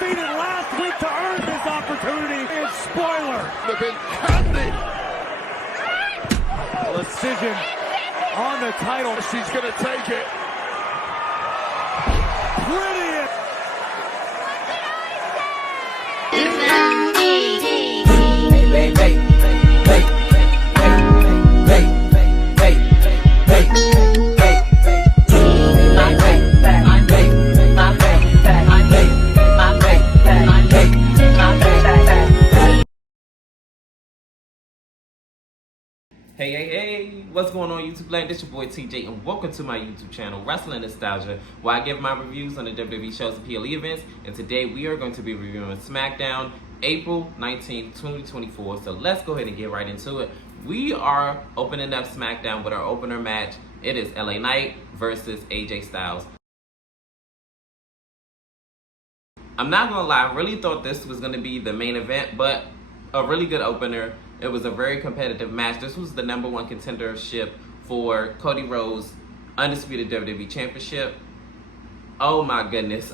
defeated last week to earn this opportunity. And spoiler, They've been candy. decision on the title. She's going to take it. Brilliant. Hey, what's going on YouTube land? This your boy TJ and welcome to my YouTube channel, Wrestling Nostalgia, where I give my reviews on the WWE shows and PLE events. And today we are going to be reviewing SmackDown, April 19th, 2024. So let's go ahead and get right into it. We are opening up SmackDown with our opener match. It is LA Knight versus AJ Styles. I'm not gonna lie, I really thought this was gonna be the main event, but a really good opener. It was a very competitive match. This was the #1 contendership for Cody Rhodes' Undisputed WWE Championship. Oh my goodness.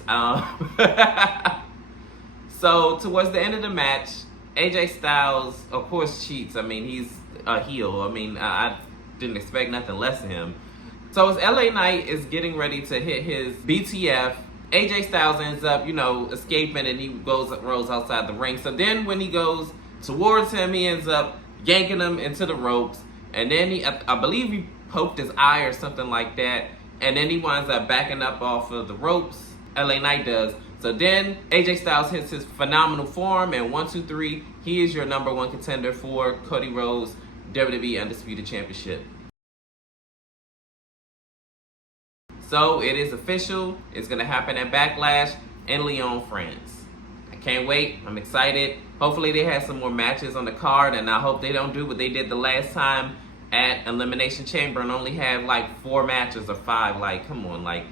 So towards the end of the match, AJ Styles, of course, cheats. I mean, he's a heel. I mean, I didn't expect nothing less of him. So as LA Knight is getting ready to hit his BTF, AJ Styles ends up, escaping, and he rolls outside the ring. So then when he goes towards him, he ends up yanking him into the ropes, and then I believe he poked his eye or something like that, and then he winds up backing up off of the ropes. LA Knight does. So then AJ Styles hits his phenomenal form, and 1, 2, 3, he is your #1 contender for Cody Rhodes' WWE Undisputed Championship. So it is official. It's going to happen at Backlash in Lyon, France. I can't wait. I'm excited. Hopefully they have some more matches on the card, and I hope they don't do what they did the last time at Elimination Chamber and only have like 4 matches or 5. Like, come on, like,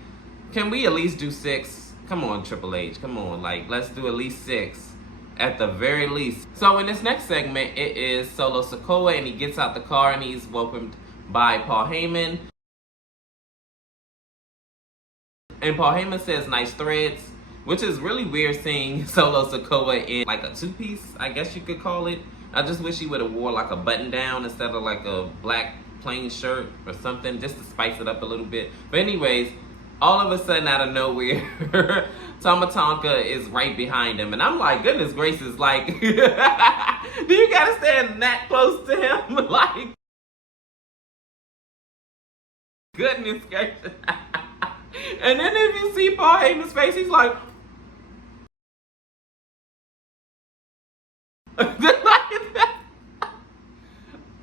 can we at least do 6? Come on, Triple H, come on, like, let's do at least 6 at the very least. So in this next segment, it is Solo Sikoa, and he gets out the car and he's welcomed by Paul Heyman. And Paul Heyman says nice threads, which is really weird seeing Solo Sikoa in like a 2-piece, I guess you could call it. I just wish he would have wore like a button down instead of like a black plain shirt or something, just to spice it up a little bit. But anyways, all of a sudden out of nowhere, Tama Tonga is right behind him. And I'm like, goodness gracious, like, do you gotta stand that close to him? Like, goodness gracious. And then if you see Paul Heyman's face, he's like,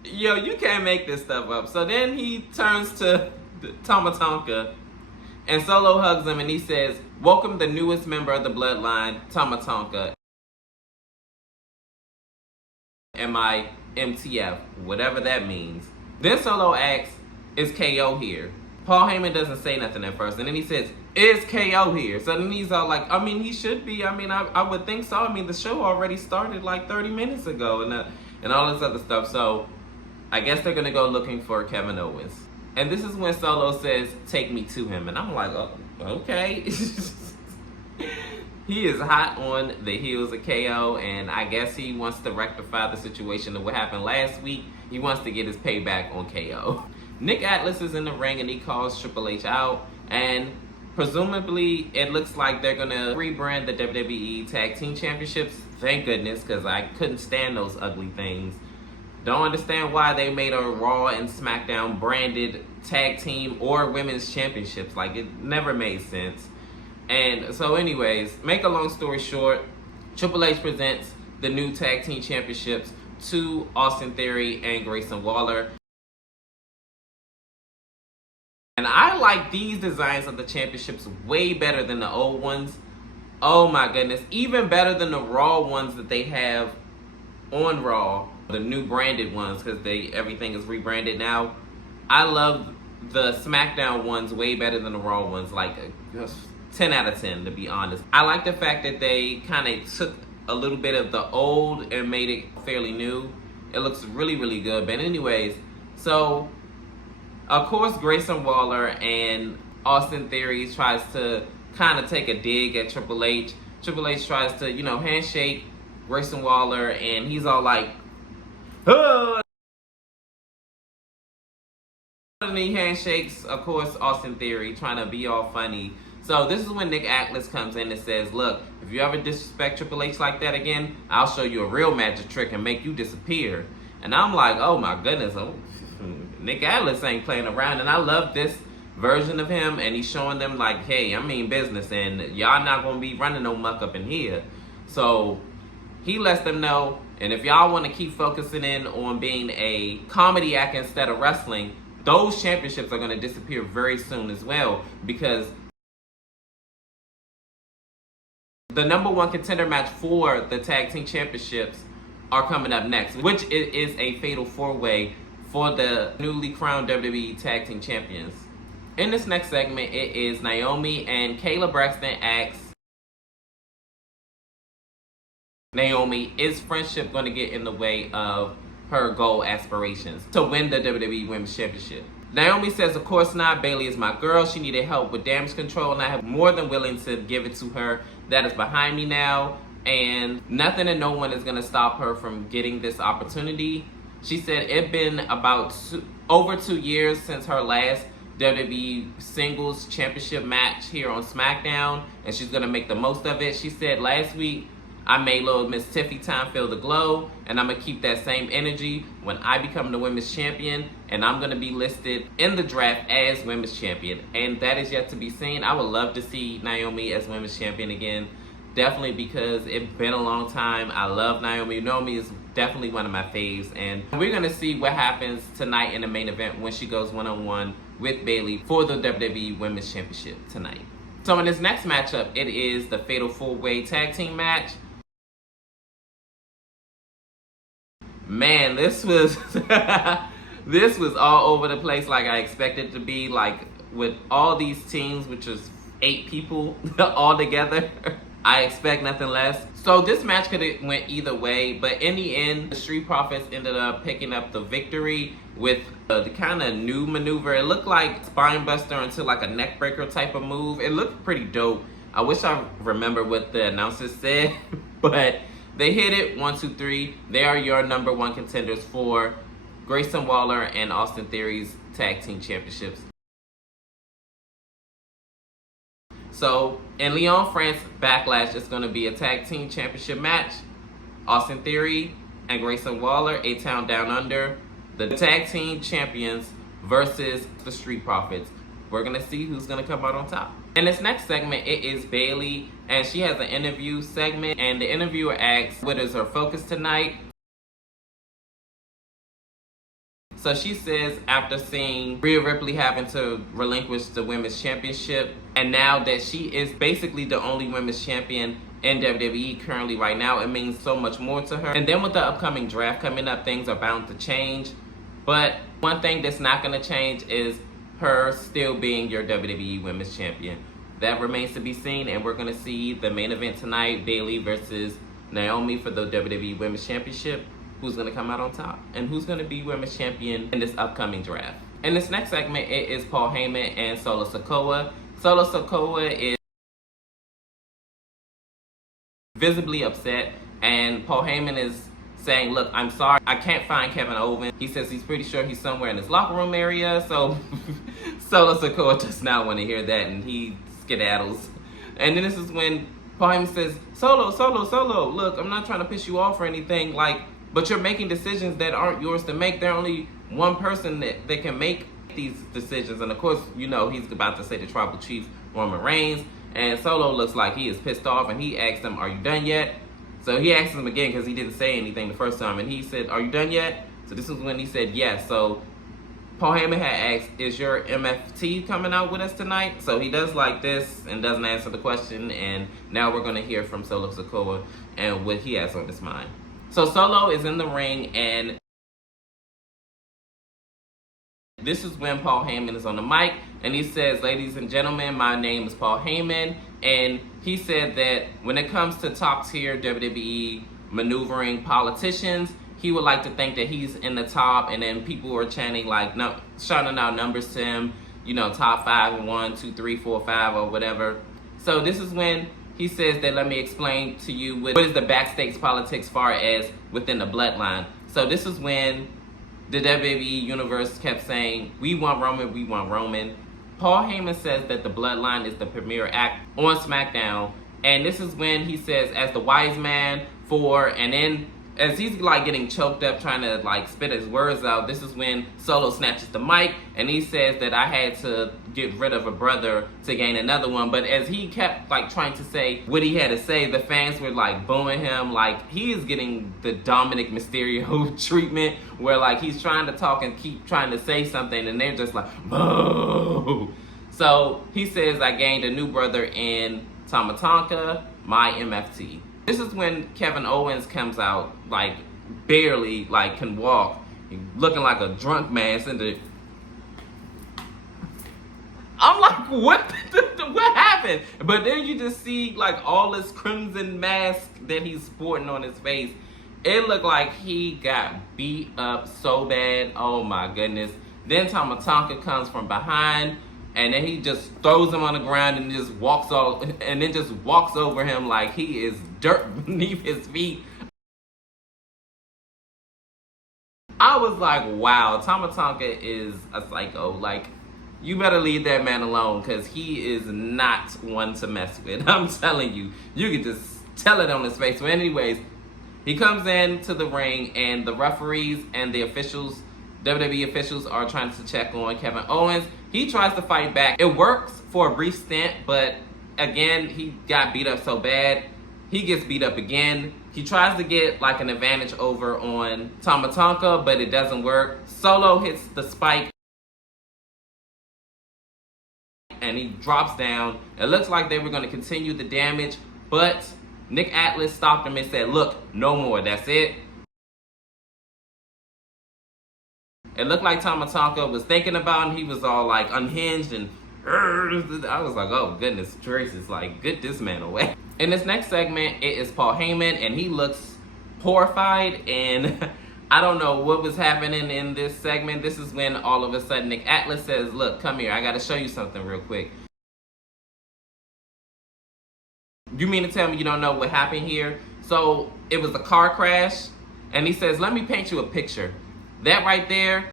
yo, you can't make this stuff up. So then he turns to Tama Tonga, and Solo hugs him, and he says, welcome the newest member of the bloodline, Tama Tonga. MIMTF, whatever that means. Then Solo asks, is KO here? Paul Heyman doesn't say nothing at first, and then he says, is KO here? So then he's all like, I mean, he should be. I mean, I would think so. I mean, the show already started like 30 minutes ago, and all this other stuff. So I guess they're going to go looking for Kevin Owens. And this is when Solo says, take me to him. And I'm like, oh, okay. He is hot on the heels of KO, and I guess he wants to rectify the situation of what happened last week. He wants to get his payback on KO. Nick Atlas is in the ring, and he calls Triple H out, and presumably it looks like they're gonna rebrand the WWE Tag Team Championships. Thank goodness, because I couldn't stand those ugly things. Don't understand why they made a Raw and SmackDown branded tag team or women's championships. Like, it never made sense. And so anyways, make a long story short, Triple H presents the new tag team championships to Austin Theory and Grayson Waller. And I like these designs of the championships way better than the old ones. Oh my goodness. Even better than the Raw ones that they have on Raw. The new branded ones, because everything is rebranded now. I love the SmackDown ones way better than the Raw ones. Like, 10 out of 10, to be honest. I like the fact that they kind of took a little bit of the old and made it fairly new. It looks really, really good. But anyways, so of course, Grayson Waller and Austin Theory tries to kind of take a dig at Triple H Triple H tries to, handshake Grayson Waller, and he's all like, oh! And he handshakes, of course, Austin Theory, trying to be all funny. So this is when Nick Atlas comes in and says, look, if you ever disrespect Triple H like that again, I'll show you a real magic trick and make you disappear. And I'm like, oh my goodness, Nick Atlas ain't playing around. And I love this version of him, and he's showing them like, hey, I mean business, and y'all not going to be running no muck up in here. So he lets them know, and if y'all want to keep focusing in on being a comedy act instead of wrestling, those championships are going to disappear very soon as well, because the #1 contender match for the tag team championships are coming up next, which is a fatal 4-way for the newly crowned WWE tag team champions. In this next segment, it is Naomi, and Kayla Braxton asks Naomi, is friendship going to get in the way of her goal aspirations to win the WWE Women's Championship? Naomi says, of course not. Bayley is my girl. She needed help with damage control, and I have more than willing to give it to her. That is behind me now, and nothing and no one is going to stop her from getting this opportunity. She said it's been about over 2 years since her last WWE singles championship match here on SmackDown, and she's going to make the most of it. She said last week, I made little Miss Tiffy time feel the glow, and I'm going to keep that same energy when I become the women's champion, and I'm going to be listed in the draft as women's champion, and that is yet to be seen. I would love to see Naomi as women's champion again, definitely, because it's been a long time. I love Naomi. Naomi is definitely one of my faves, and we're going to see what happens tonight in the main event when she goes one-on-one with Bayley for the WWE Women's Championship tonight. So in this next matchup, it is the Fatal 4-Way Tag Team match. Man, this was this was all over the place like I expected it to be, like with all these teams, which was 8 people all together. I expect nothing less. So this match could have went either way, but in the end, the Street Profits ended up picking up the victory with the kind of new maneuver. It looked like Spine Buster into like a neck breaker type of move. It looked pretty dope. I wish I remember what the announcers said, but they hit it. 1, 2, 3. They are your #1 contenders for Grayson Waller and Austin Theory's tag team championships. So in Lyon, France, Backlash is going to be a tag team championship match. Austin Theory and Grayson Waller, A-Town Down Under, the tag team champions versus the Street Profits. We're going to see who's going to come out on top. In this next segment, it is Bayley, and she has an interview segment, and the interviewer asks, what is her focus tonight? So she says, after seeing Rhea Ripley having to relinquish the women's championship, and now that she is basically the only women's champion in WWE currently right now, it means so much more to her. And then with the upcoming draft coming up, things are bound to change. But one thing that's not going to change is her still being your WWE Women's Champion. That remains to be seen, and we're going to see the main event tonight, Bayley versus Naomi for the WWE Women's Championship. Who's going to come out on top, and who's going to be Women's Champion in this upcoming draft. In this next segment, it is Paul Heyman and Solo Sikoa. Solo Sikoa is visibly upset, and Paul Heyman is saying, look, I'm sorry, I can't find Kevin Owens. He says he's pretty sure he's somewhere in his locker room area, so Solo Sikoa does not want to hear that, and he skedaddles. And then this is when Paul Heyman says, Solo, look, I'm not trying to piss you off or anything, but you're making decisions that aren't yours to make. There's only one person that can make these decisions. And of course, he's about to say the Tribal Chief, Roman Reigns. And Solo looks like he is pissed off, and he asked him, are you done yet? So he asked him again because he didn't say anything the first time. And he said, are you done yet? So this was when he said yes. So Paul Heyman had asked, is your MFT coming out with us tonight? So he does like this and doesn't answer the question. And now we're going to hear from Solo Sikoa and what he has on his mind. So Solo is in the ring, and this is when Paul Heyman is on the mic, and he says, ladies and gentlemen, my name is Paul Heyman, and he said that when it comes to top-tier WWE maneuvering politicians, he would like to think that he's in the top, and then people were chanting, shouting out numbers to him, top 5, 1, 2, 3, 4, 5, or whatever. So this is when he says that let me explain to you what is the backstage politics far as within the bloodline. So this is when the WWE Universe kept saying, we want Roman, we want Roman. Paul Heyman says that the bloodline is the premier act on SmackDown. And this is when he says, as the wise man for, and then as he's like getting choked up trying to like spit his words out, this is when Solo snatches the mic and he says that I had to get rid of a brother to gain another one. But as he kept like trying to say what he had to say, the fans were like booing him. Like he is getting the Dominic Mysterio treatment where like he's trying to talk and keep trying to say something and they're just like, boo. So he says, I gained a new brother in Tama Tonka, my MFT. This is when Kevin Owens comes out, like, barely, like, can walk, looking like a drunk man. I'm like, what happened? But then you just see, like, all this crimson mask that he's sporting on his face. It looked like he got beat up so bad. Oh, my goodness. Then Tama Tonka comes from behind, and then he just throws him on the ground and just walks off, and then just walks over him like he is dirt beneath his feet. I was like, wow, Tama Tonka is a psycho. Like, you better leave that man alone because he is not one to mess with. I'm telling you, you can just tell it on his face. But anyways, he comes into the ring and the referees and the officials, WWE officials, are trying to check on Kevin Owens. He tries to fight back. It works for a brief stint, but again, he got beat up so bad. He gets beat up again. He tries to get like an advantage over on Tama Tonka, but it doesn't work. Solo hits the spike and he drops down. It looks like they were going to continue the damage, but Nick Atlas stopped him and said, look, no more, that's it. It looked like Tama Tonka was thinking about him. He was all like unhinged and I was like, oh goodness gracious, like get this man away. In this next segment, it is Paul Heyman and he looks horrified and I don't know what was happening in this segment. This is when all of a sudden Nick Atlas says, look, come here, I gotta show you something real quick. You mean to tell me you don't know what happened here? So it was a car crash and he says, let me paint you a picture. That right there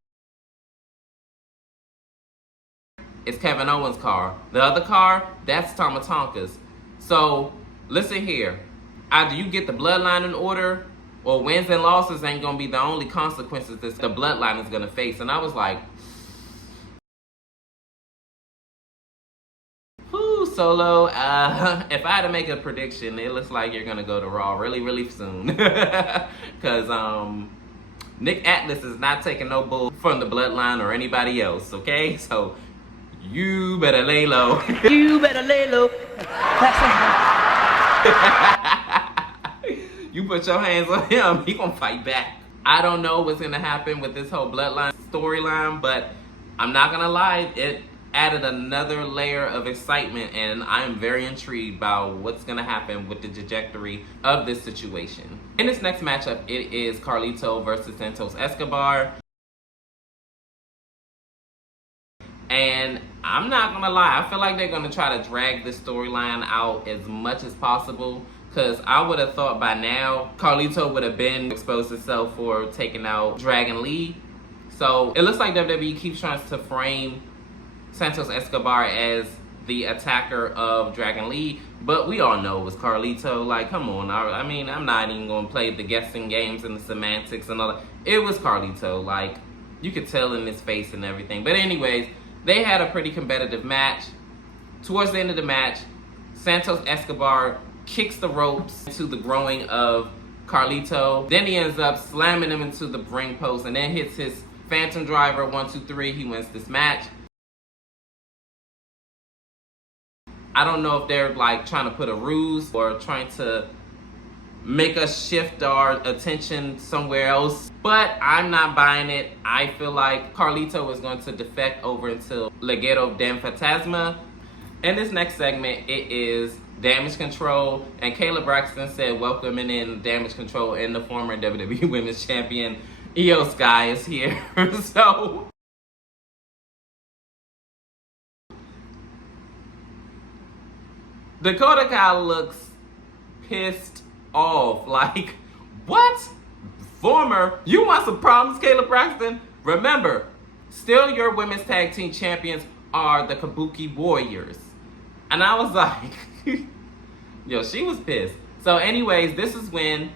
is Kevin Owens' car. The other car, that's Tama Tonka's. So, listen here. Either you get the bloodline in order, or wins and losses ain't going to be the only consequences that the bloodline is going to face. And I was like, whoo, Solo. If I had to make a prediction, it looks like you're going to go to Raw really, really soon. Because, Nick Atlas is not taking no bull from the bloodline or anybody else, okay? So, you better lay low. You better lay low. You put your hands on him, he gonna fight back. I don't know what's gonna happen with this whole bloodline storyline, but I'm not gonna lie, it added another layer of excitement, and I am very intrigued by what's gonna happen with the trajectory of this situation. In this next matchup, it is Carlito versus Santos Escobar. And I'm not gonna lie, I feel like they're gonna try to drag this storyline out as much as possible, because I would have thought by now Carlito would have been exposed himself for taking out Dragon Lee. So it looks like WWE keeps trying to frame Santos Escobar as the attacker of Dragon Lee, but we all know it was Carlito. Like, come on. I mean, I'm not even gonna play the guessing games and the semantics and all that. It was Carlito. Like, you could tell in his face and everything. But anyways, they had a pretty competitive match. Towards the end of the match, Santos Escobar kicks the ropes into the groin of Carlito. Then he ends up slamming him into the ring post and then hits his Phantom Driver 1, 2, 3. He wins this match. I don't know if they're like trying to put a ruse or trying to make us shift our attention somewhere else, but I'm not buying it. I feel like Carlito is going to defect over until Legado del Fantasma. In this next segment, it is Damage Control, and Kayla Braxton said welcoming in Damage Control and the former WWE Women's Champion Io Sky is here. So Dakota Kai looks pissed off. Like, what? Former, you want some problems, Kayla Braxton? Remember, still your women's tag team champions are the Kabuki Warriors. And I was like, yo, she was pissed. So anyways, this is when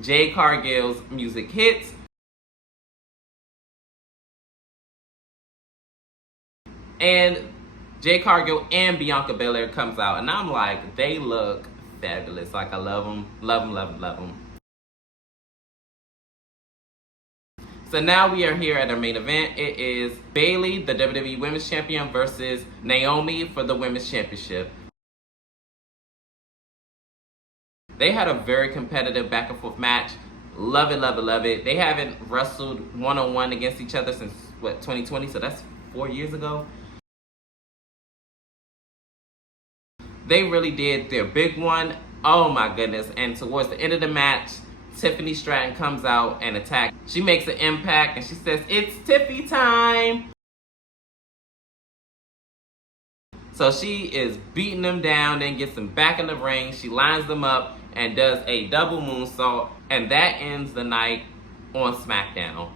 Jade Cargill's music hits. And Jade Cargill and Bianca Belair comes out. And I'm like, they look fabulous. Like, I love them. Love them, love them, love them. So now we are here at our main event. It is Bayley, the WWE Women's Champion, versus Naomi for the Women's Championship. They had a very competitive back and forth match. Love it, love it, love it. They haven't wrestled one-on-one against each other since, 2020? So that's 4 years ago. They really did their big one. Oh my goodness. And towards the end of the match, Tiffany Stratton comes out and attacks. She makes an impact and she says, "It's Tiffy time." So she is beating them down, then gets them back in the ring. She lines them up and does a double moonsault. And that ends the night on SmackDown.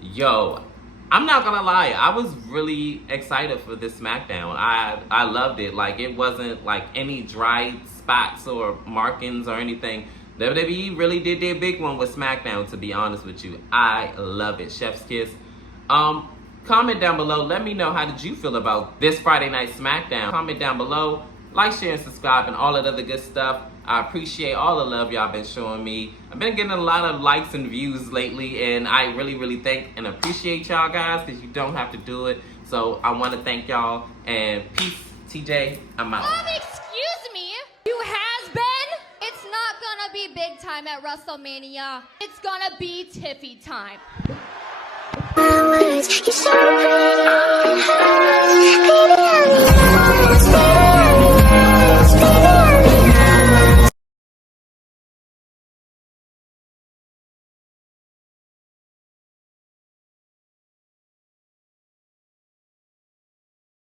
Yo, I'm not gonna lie, I was really excited for this SmackDown. I loved it. Like, it wasn't like any dry spots or markings or anything. WWE really did their big one with SmackDown, to be honest with you. I love it. Chef's kiss. Comment down below. Let me know, how did you feel about this Friday night SmackDown? Comment down below. Like, share, and subscribe, and all that other good stuff. I appreciate all the love y'all been showing me. I've been getting a lot of likes and views lately, and I really, really thank and appreciate y'all guys, because you don't have to do it. So I want to thank y'all, and peace. TJ, I'm out. Excuse me? You has been? It's not gonna be big time at WrestleMania. It's gonna be Tiffy time. You're so pretty.